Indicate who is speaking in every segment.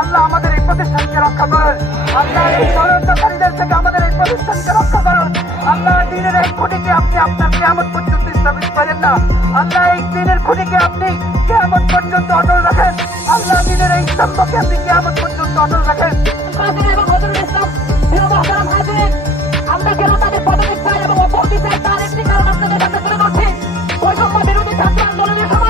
Speaker 1: আল্লাহ আমাদের এই প্রতিষ্ঠানকে রক্ষা করুন। আল্লাহ এই ষড়যন্ত্রকারীদের থেকে আমাদের এই প্রতিষ্ঠানকে রক্ষা করুন। আল্লাহ দিনের এই খুঁটিকে আপনি আপনার কেয়ামত পর্যন্ত স্থাপিত করেন না। আল্লাহ এই দিনের খুঁটিকে আপনি কেয়ামত পর্যন্ত অটল রাখেন। আল্লাহ দিনের এই স্তম্ভকে আপনি কেয়ামত পর্যন্ত অটল রাখেন।
Speaker 2: আমরা কেন তাদের চাই এবং অব্যাহতি চাই তার একটি কারণ আপনাদের কাছে তুলে ধরছি। বৈষম্য বিরোধী ছাত্র আন্দোলনের সময়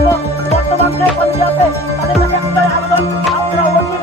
Speaker 2: বর্তমান যে কলেজে আছে তাদের কাছে একটাই আবেদন আপনারা অতি